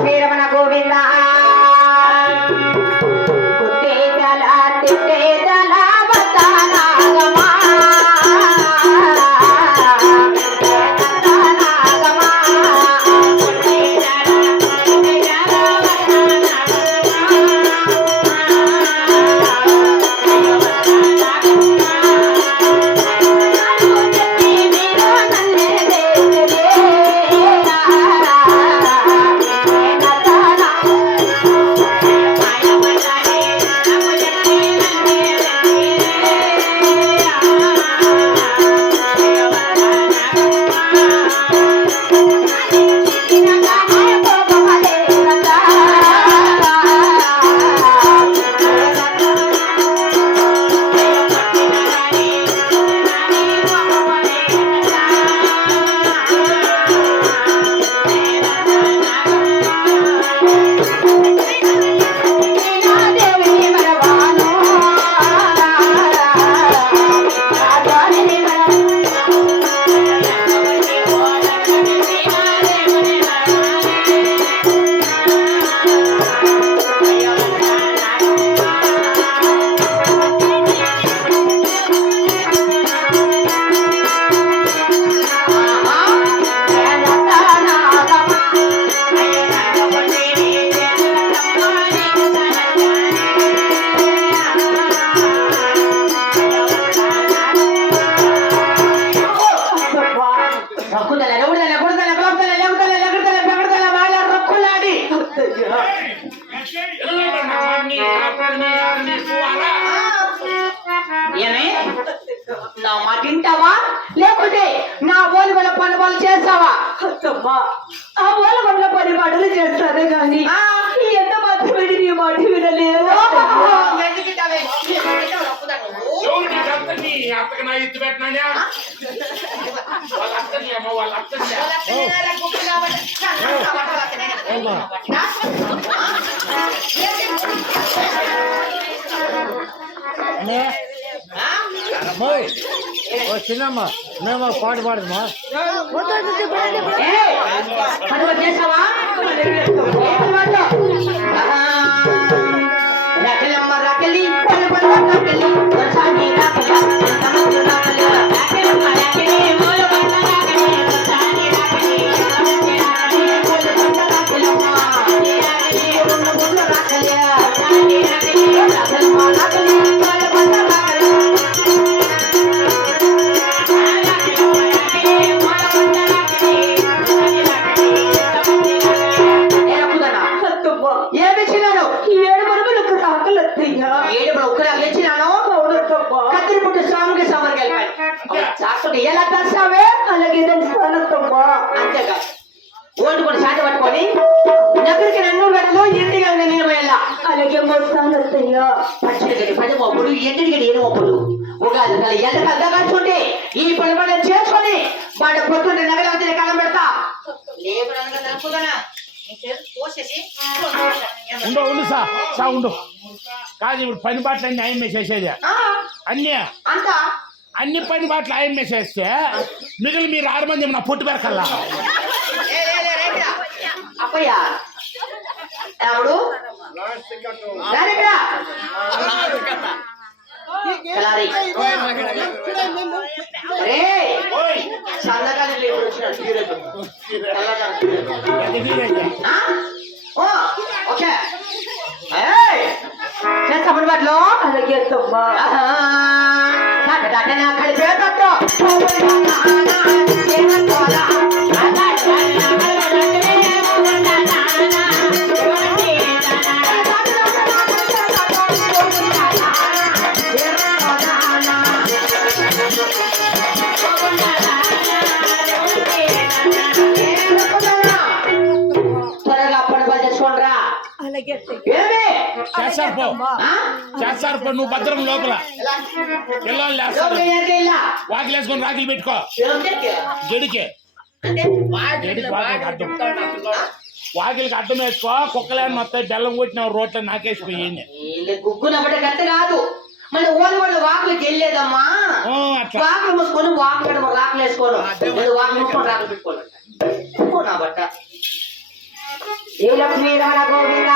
శ్రీరమణ గోవింద నా మాట వింటావా లేకపోతే నా ఓలుగొండ పని వాళ్ళు చేస్తావా? ఆ ఓలుగొండ పని పనులు చేస్తానే కానీ ఎంత మాత్రం నీ మాట వినలేదు. చిన్నమ్మా మేము పాట పాడదమ్మా చేసావా? రకలమ్మ రకలి రకలి ఏ విషయం కాకుండా ఎలా తెస్తావే అలాగే తెస్తానమ్మా అంతేకాదు ఓటు కూడా శాత పట్టుకొని నగరికి 2 గడులు ఇంటికి నేను వెళ్ళా అలాగే మొత్తానయ్యా పచ్చడి గడి పది మొప్పులు ఎంటికి గడి 7 మొప్పులు ఉగాది నెల ఎంత కద్దగాచుంటే ఈ పనులు చేసుకొని వాడు పొద్దున్న నగలవతిని కాలం పెడతా లేదు అనగా తప్పుదనా ఉండు ఉండు సా ఉండు కాదు ఇప్పుడు పని బాటలు అన్ని ఆయన చేసేది అన్ని అంతా అన్ని పని బాటలు ఆయన చేస్తే మిగిలిన మీరు 6 మంది నా పొట్టు పెరకల్లా అప్పయ్య ఎవడు ఓకే చేస్తామని వాటిలో అలాగే కలిపేటట్టు చేస్తారు పో నువ్వు భద్రం లోపల పిల్లలు వాకిలు వేసుకొని రాకిలు పెట్టుకో గడికి వాకిలికి అడ్డం వేసుకో కుక్కలేని మొత్తం బెల్లం కొట్టిన రోడ్ల నాకేసిపోయింది గుగ్గునప్పటి గట్ట కాదు మన ఓని వాళ్ళు వాకులకి వెళ్ళలేదమ్మా వాకులు మూసుకొని వాకులు రాకులు వేసుకోను వాకులు మూసుకొని రాకులు పెట్టుకోను నా బట్ట ఏ లక్ష్మీ రమణ గోవింద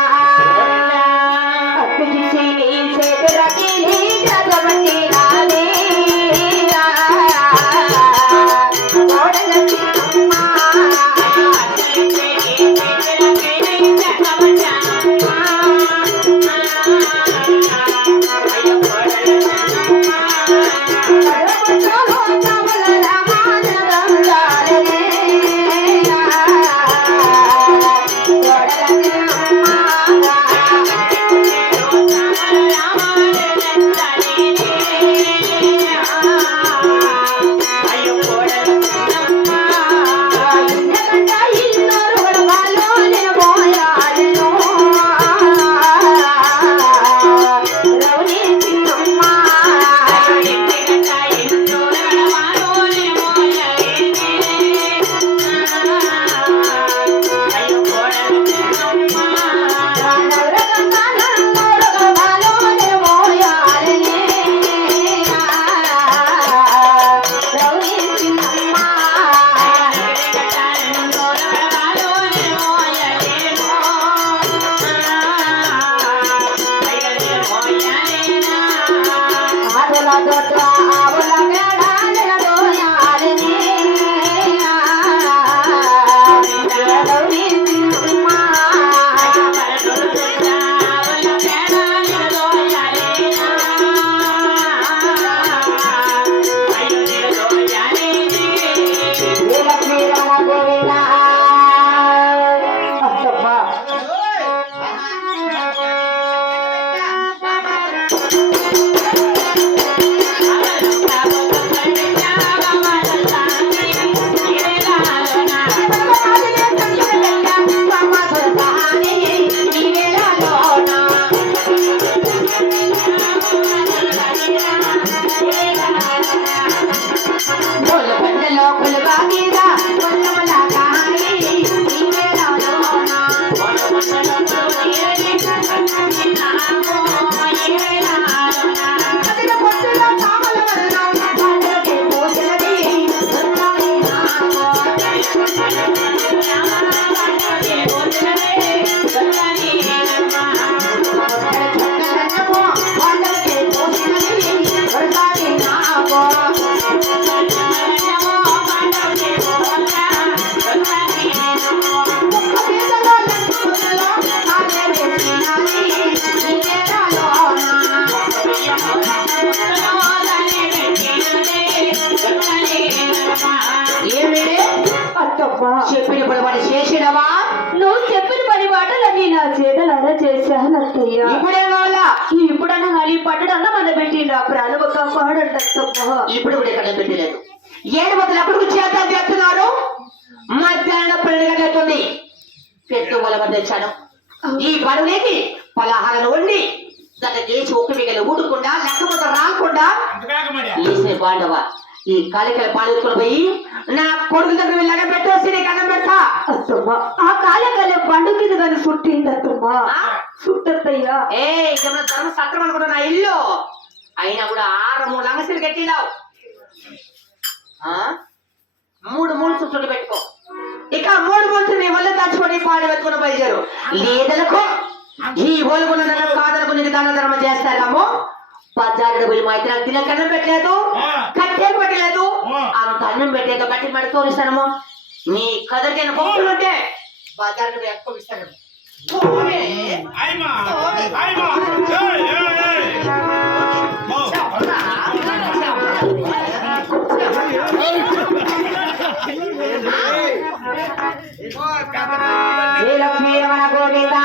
చెప్పిన పని చేసినవా నువ్వు చెప్పిన పని మాటలన్నీ నా చేతలారా చేశాను అత్తయ్య ఇప్పుడే వాళ్ళ ఇప్పుడన్నా కానీ పట్టడన్నా మన పెట్టిండు ఆ ప్రాణం కాపాడండి అత్తమ్మ. ఇప్పుడు కూడా ఇక్కడ పెట్టలేదు. 7 వందల అప్పుడు చేద్దాం చేస్తున్నారు. మధ్యాహ్నం 12 గంటలవుతుంది. పెట్టుబల మధ్య తెచ్చాను. ఈ బడులేకి పలహారాలు వండి దాన్ని చేసి ఉప్పు మిగలు ఊడకుండా లెక్కపోత రాకుండా వేసే బాండవ ఈ కాలికల పాలు పోయి నా కొడుకు దగ్గర వెళ్ళగా పెట్టేసి నీకు అన్నం పెడతా. అత్తమ్మా ఆ కాలికల పండు కింద దాన్ని చుట్టింది అత్తమ్మా. చుట్టయ్యా ఏ ఏమన్నా ధర్మ సత్రం అనుకుంటా నా ఇల్లు అయినా కూడా 6 లంగసిరి కట్టినావు. 3 మూడు చుట్టూ పెట్టుకో. ఇక 3 మూడు నీ వల్ల దాచుకొని పాడి పెట్టుకుని బయలుదేరు. లేదనుకో ఈ ఓలుకున్న నన్ను కాదనుకు నీకు దాన ధర్మం చేస్తారేమో. బజారుడు పోయి మా ఇద్దరు తిన కన్నం పెట్టలేదు, కట్టేకు పెట్టలేదు, అంత అన్నం పెట్టేదో కట్టి మడి తోరిస్తానము. నీ కదరికైన పొక్కులుంటే బజారుడు ఎక్కువ ఇస్తాను. లక్ష్మీ రమణ గోవిందా